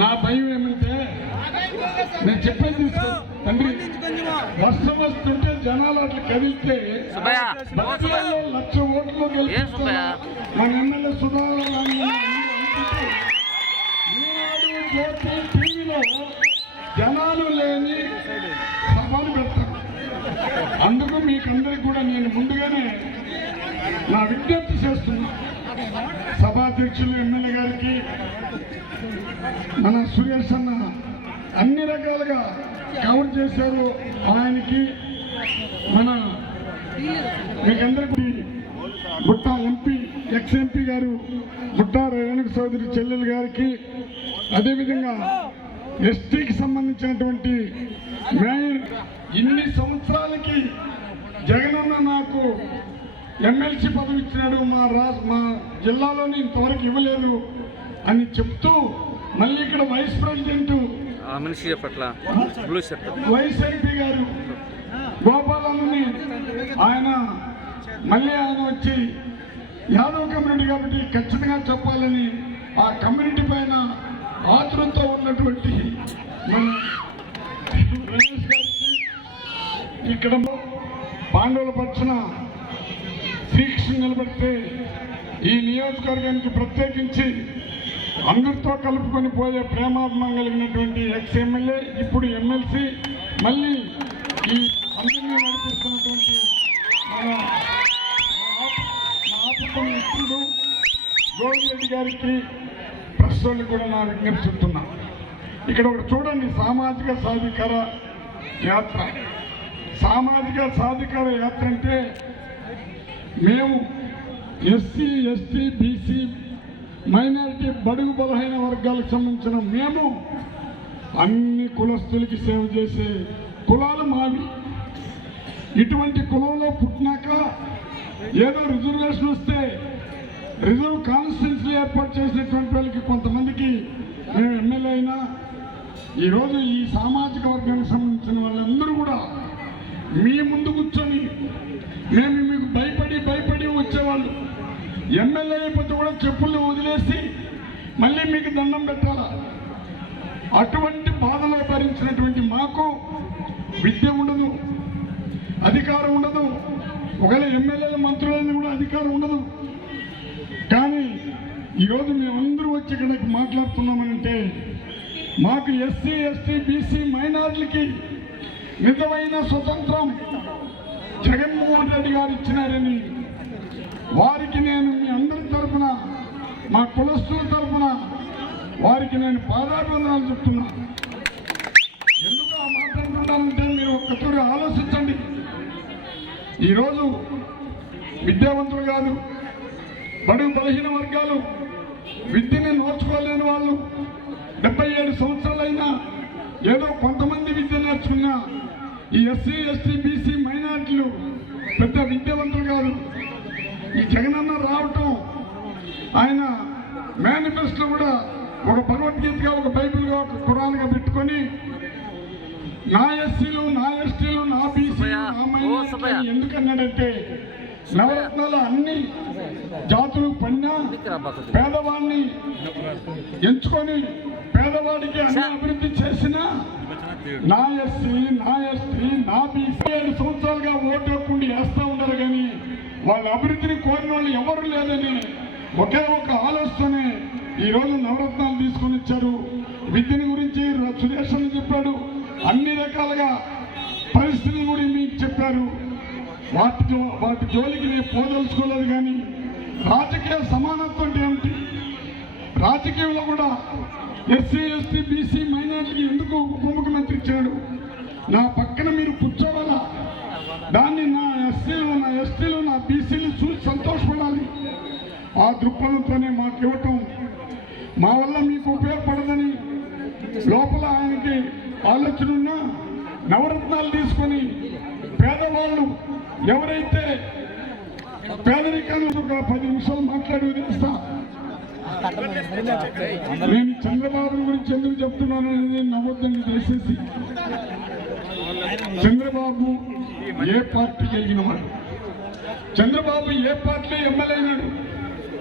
నా భయం ఏమంటే నేను చెప్పేది తండ్రి వర్షం వస్తుంటే జనాలు అట్లా కదిలితే లక్ష ఓట్లు? మన ఎమ్మెల్యే జ్యోతి టీవీలో జనాలు లేని సభలు పెడతారు అందుకు మీకందరికి కూడా నేను ముందుగానే నా విజ్ఞప్తి చేస్తున్నా. సభాధ్యక్షులు ఎమ్మెల్యే గారికి మన సురేష్ అన్న అన్ని రకాలుగా కవర్ చేశారు. ఆయనకి మన మీకందరికీ బుట్టా ఎంపీ ఎక్స్ ఎంపీ గారు బుట్టా రేణుక సోదరి చెల్లెలు గారికి అదేవిధంగా ఎస్టీకి సంబంధించినటువంటి మేయర్ ఇన్ని సంవత్సరాలకి జగనన్న నాకు ఎమ్మెల్సీ పదవి ఇచ్చినాడు మా రా మా జిల్లాలోని ఇంతవరకు ఇవ్వలేదు అని చెప్తూ మళ్ళీ ఇక్కడ వైస్ ప్రెసిడెంట్ ఆ మనిషి షర్ట్. వైస్ ఎంపీ గారు గోపాలన్నని ఆయన మళ్ళీ ఆయన వచ్చి యాదవ్ కమ్యూనిటీ కాబట్టి ఖచ్చితంగా చెప్పాలని ఆ కమ్యూనిటీ పైన ఆతృతతో ఉన్నటువంటి ఇక్కడ పాండవుల పక్షన శ్రీకృష్ణ నిలబెడితే ఈ నియోజకవర్గానికి ప్రత్యేకించి అందరితో కలుపుకొని పోయే ప్రేమాభిమానం కలిగినటువంటి ఎక్స్ ఎమ్మెల్యే ఇప్పుడు ఎమ్మెల్సీ మళ్ళీ ఈ అందరినీ నడిపిస్తున్నటువంటి మన మా మిత్రుడు గోవిరెడ్డి గారికి ప్రస్తుతానికి కూడా నా విజ్ఞప్తి చెప్తున్నా. ఇక్కడ ఒకటి చూడండి సామాజిక సాధికార యాత్ర. సామాజిక సాధికార యాత్ర అంటే మేము ఎస్సీ ఎస్టీ బీసీ మైనారిటీ బడుగు బలహీన వర్గాలకు సంబంధించిన మేము అన్ని కులస్తులకి సేవ చేసే కులాలు మావి. ఇటువంటి కులంలో పుట్టినాక ఏదో రిజర్వేషన్ వస్తే రిజర్వ్ కాన్స్టిట్యున్సీ ఏర్పాటు చేసినటువంటి వాళ్ళకి కొంతమందికి మేము ఎమ్మెల్యే అయినా ఈరోజు ఈ సామాజిక వర్గానికి సంబంధించిన వాళ్ళందరూ కూడా మీ ముందు కూర్చొని మేము మీ భయపడి వచ్చేవాళ్ళు. ఎమ్మెల్యే అయిపోతే కూడా చెప్పులు వదిలేసి మళ్ళీ మీకు దండం పెట్టాలా? అటువంటి బాధలో భరించినటువంటి మాకు విద్య ఉండదు అధికారం ఉండదు. ఒకవేళ ఎమ్మెల్యేల మంత్రులని కూడా అధికారం ఉండదు. కానీ ఈరోజు మేమందరూ వచ్చి ఇక్కడికి మాట్లాడుతున్నామనంటే మాకు ఎస్సీ ఎస్టీ బీసీ మైనార్టీలకి నిజమైన స్వతంత్రం జగన్ జగన్మోహన్ రెడ్డి గారు ఇచ్చినారని. వారికి నేను మీ అందరి తరఫున మా కులస్తుల తరఫున వారికి నేను పాదాభివందనాలు చెప్తున్నా. ఎందుకు ఆ మాట్లాడుతున్నానంటే మీరు ఒక్కసారి ఆలోచించండి. ఈరోజు విద్యావంతులు కాదు బడుగు బలహీన వర్గాలు విద్యని నోర్చుకోలేని వాళ్ళు డెబ్బై ఏడు సంవత్సరాలైనా ఏదో కొంతమంది విద్య నేర్చుకున్నా ఈ ఎస్సీ ఎస్టీ బీసీ మైనార్టీలు పెద్ద విద్యావంతులు కాదు. ఈ జగనన్న రావటం ఆయన మేనిఫెస్టో కూడా ఒక భగవద్గీతగా ఒక బైబిల్గా ఒక ఖురాన్గా పెట్టుకొని నా ఎస్సీలు నా ఎస్టీలు నా బీసీలు నా మైనార్టీలు ఎందుకన్నాడంటే నవరత్నాలు అన్ని జాతులు పన్నా పేదవాడిని ఎంచుకొని పేదవాడికి అన్ని అభివృద్ధి చేసిన నా ఎస్సీ నా ఎస్టీ నా బీసీ ఏడు సంవత్సరాలుగా ఓటు హక్కుండి వేస్తా ఉన్నారు కానీ వాళ్ళ అభివృద్ధిని కోరిన వాళ్ళు ఎవరు లేదని ఒకే ఒక ఆలోచనే ఈరోజు నవరత్నాలు తీసుకొని ఇచ్చారు విద్యని గురించి సురేష్ అని చెప్పాడు. అన్ని రకాలుగా పరిస్థితులు కూడా మీకు చెప్పారు. వాటిలో వాటి జోలికి నేను పోదలుచుకోలేదు కానీ రాజకీయ సమానత్వం అంటే ఏమిటి? రాజకీయంలో కూడా ఎస్సీ ఎస్టీ బీసీ మైనార్టీకి ఎందుకు ఉప ముఖ్యమంత్రి ఇచ్చాడు? నా పక్కన దృక్పథంతోనే మాకు ఇవ్వటం మా వల్ల మీకు ఉపయోగపడదని లోపల ఆయనకి ఆలోచన ఉన్నా నవరత్నాలు తీసుకొని పేదవాళ్ళు ఎవరైతే పేదరికాన్ని ఒక పది నిమిషాలు మాట్లాడి వదిలిస్తా. నేను చంద్రబాబు గురించి ఎందుకు చెప్తున్నాను అనేది నమ్మొద్దండి దయచేసి. చంద్రబాబు ఏ పార్టీ కలిగిన వాడు? చంద్రబాబు ఏ పార్టీ ఎమ్మెల్యే అయినాడు?